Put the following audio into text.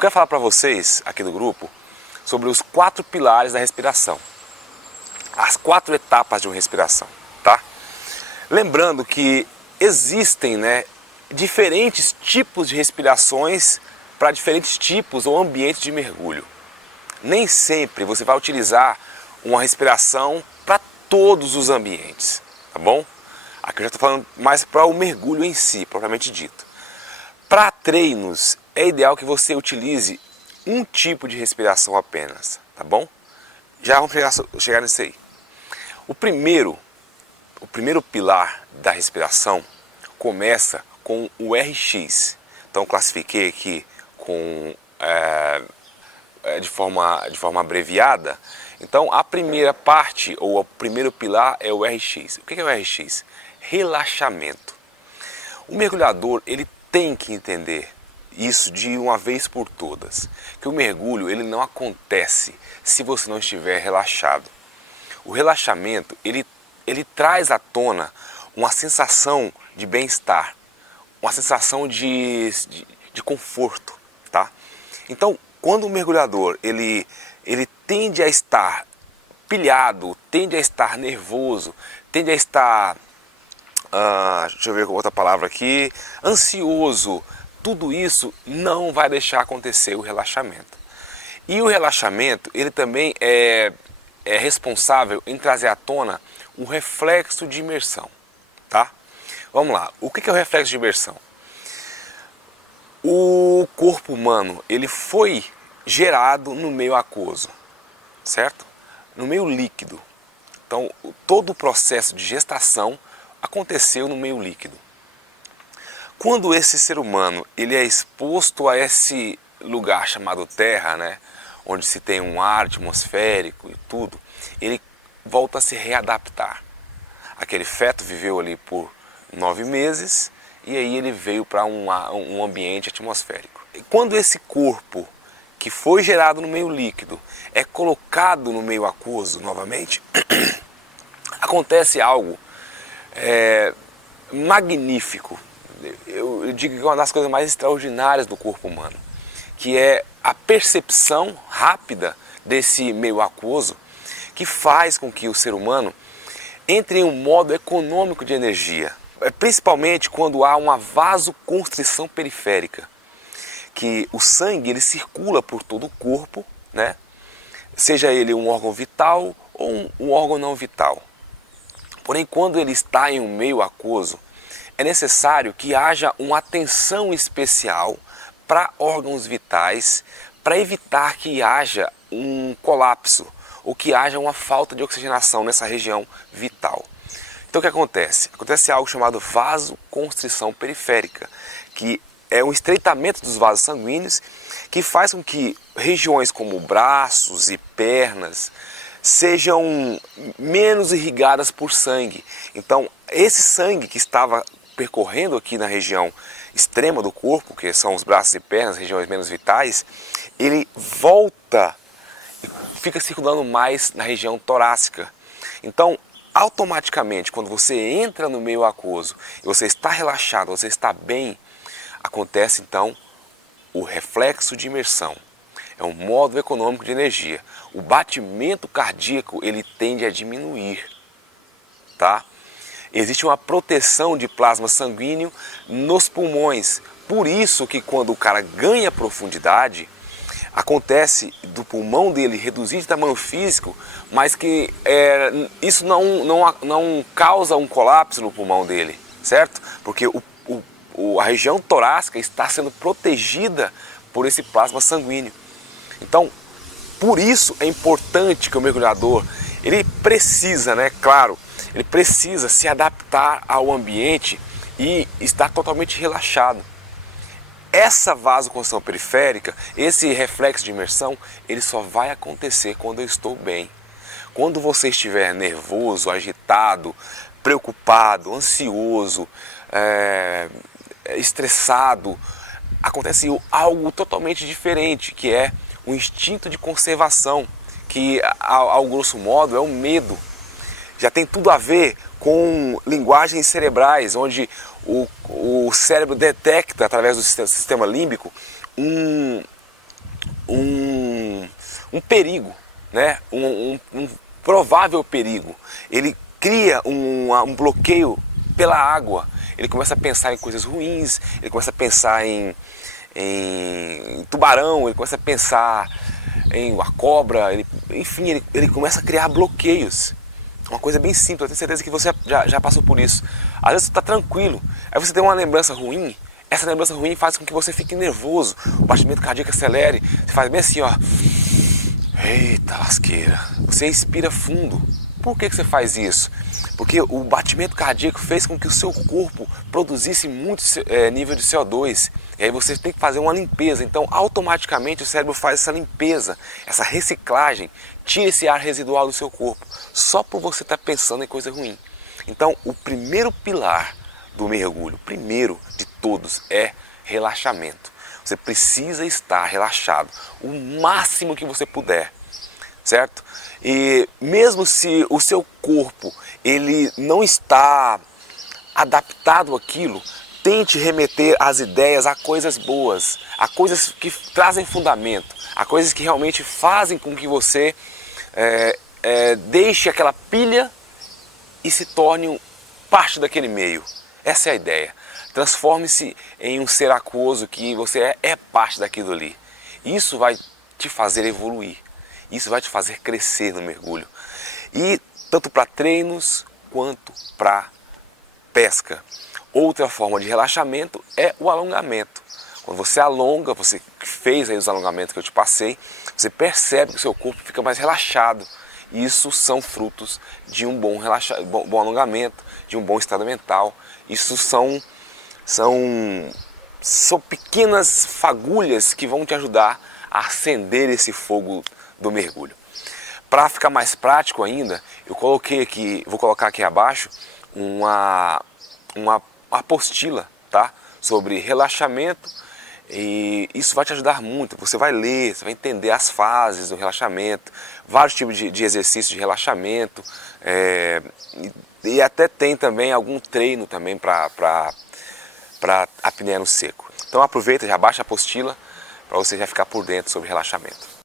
quero falar para vocês aqui do grupo sobre os 4 pilares da respiração, as 4 etapas de uma respiração, tá? Lembrando que existem, diferentes tipos de respirações para diferentes tipos ou ambientes de mergulho. Nem sempre você vai utilizar uma respiração para todos os ambientes, tá bom? Aqui eu já estou falando mais para o mergulho em si, propriamente dito. Para treinos, é ideal que você utilize um tipo de respiração apenas, tá bom? Já vamos chegar nisso aí. O primeiro pilar da respiração começa com o RX. Então classifiquei aqui de forma abreviada. Então a primeira parte ou o primeiro pilar é o RX. O que é o RX? Relaxamento. O mergulhador ele tem que entender isso de uma vez por todas, que o mergulho ele não acontece se você não estiver relaxado. O relaxamento ele traz à tona uma sensação de bem-estar, uma sensação de conforto, tá? Então, quando o mergulhador ele tende a estar pilhado, tende a estar nervoso, tende a estar, deixa eu ver com outra palavra aqui, ansioso, tudo isso não vai deixar acontecer o relaxamento. E o relaxamento, ele também é responsável em trazer à tona o reflexo de imersão, tá? Vamos lá, o que é o reflexo de imersão? O corpo humano, ele foi gerado no meio aquoso, certo? No meio líquido. Então, todo o processo de gestação aconteceu no meio líquido. Quando esse ser humano ele é exposto a esse lugar chamado Terra, onde se tem um ar atmosférico e tudo, ele volta a se readaptar. Aquele feto viveu ali por 9 meses e aí ele veio para um ambiente atmosférico. E quando esse corpo que foi gerado no meio líquido é colocado no meio aquoso novamente, acontece algo magnífico. Eu digo que é uma das coisas mais extraordinárias do corpo humano, que é a percepção rápida desse meio aquoso, que faz com que o ser humano entre em um modo econômico de energia, principalmente quando há uma vasoconstrição periférica, que o sangue ele circula por todo o corpo, seja ele um órgão vital ou um órgão não vital. Porém, quando ele está em um meio aquoso, é necessário que haja uma atenção especial para órgãos vitais, para evitar que haja um colapso ou que haja uma falta de oxigenação nessa região vital. Então o que acontece? Acontece algo chamado vasoconstrição periférica, que é um estreitamento dos vasos sanguíneos que faz com que regiões como braços e pernas sejam menos irrigadas por sangue. Então esse sangue que estava percorrendo aqui na região extrema do corpo, que são os braços e pernas, regiões menos vitais, ele volta e fica circulando mais na região torácica. Então, automaticamente, quando você entra no meio aquoso e você está relaxado, você está bem, acontece então o reflexo de imersão. É um modo econômico de energia. O batimento cardíaco ele tende a diminuir, tá? Existe uma proteção de plasma sanguíneo nos pulmões. Por isso que quando o cara ganha profundidade, acontece do pulmão dele reduzir de tamanho físico, mas que isso não causa um colapso no pulmão dele, certo? Porque a região torácica está sendo protegida por esse plasma sanguíneo. Então, por isso é importante que o mergulhador, ele precisa, claro, ele precisa se adaptar ao ambiente e estar totalmente relaxado. Essa vasoconstrição periférica, esse reflexo de imersão, ele só vai acontecer quando eu estou bem. Quando você estiver nervoso, agitado, preocupado, ansioso, estressado, acontece algo totalmente diferente, que é o instinto de conservação, que ao grosso modo é o medo. Já tem tudo a ver com linguagens cerebrais, onde o cérebro detecta, através do sistema límbico, um perigo, né? Um provável perigo. Ele cria um bloqueio pela água. Ele começa a pensar em coisas ruins, ele começa a pensar em tubarão, ele começa a pensar em uma cobra, enfim, ele começa a criar bloqueios. Uma coisa bem simples, eu tenho certeza que você já passou por isso. Às vezes você está tranquilo, aí você tem uma lembrança ruim, essa lembrança ruim faz com que você fique nervoso, o batimento cardíaco acelere, você faz bem assim, ó. Eita lasqueira, você inspira fundo. Por que você faz isso? Porque o batimento cardíaco fez com que o seu corpo produzisse muito nível de CO2. E aí você tem que fazer uma limpeza. Então automaticamente o cérebro faz essa limpeza, essa reciclagem, tira esse ar residual do seu corpo, só por você estar pensando em coisa ruim. Então o primeiro pilar do mergulho, o primeiro de todos, é relaxamento. Você precisa estar relaxado o máximo que você puder, certo? E mesmo se o seu corpo ele não está adaptado àquilo, tente remeter as ideias a coisas boas, a coisas que trazem fundamento, a coisas que realmente fazem com que você deixe aquela pilha e se torne parte daquele meio. Essa é a ideia. Transforme-se em um ser aquoso que você é parte daquilo ali. Isso vai te fazer evoluir. Isso vai te fazer crescer no mergulho. E tanto para treinos quanto para pesca. Outra forma de relaxamento é o alongamento. Quando você alonga, você fez aí os alongamentos que eu te passei, você percebe que o seu corpo fica mais relaxado. Isso são frutos de um bom alongamento, de um bom estado mental. Isso são pequenas fagulhas que vão te ajudar a acender esse fogo do mergulho. Para ficar mais prático ainda, eu coloquei aqui, vou colocar aqui abaixo uma apostila, tá? Sobre relaxamento, e isso vai te ajudar muito. Você vai ler, você vai entender as fases do relaxamento, vários tipos de exercícios de relaxamento, e até tem também algum treino também para apneia no seco. Então aproveita, já baixa a apostila para você já ficar por dentro sobre relaxamento.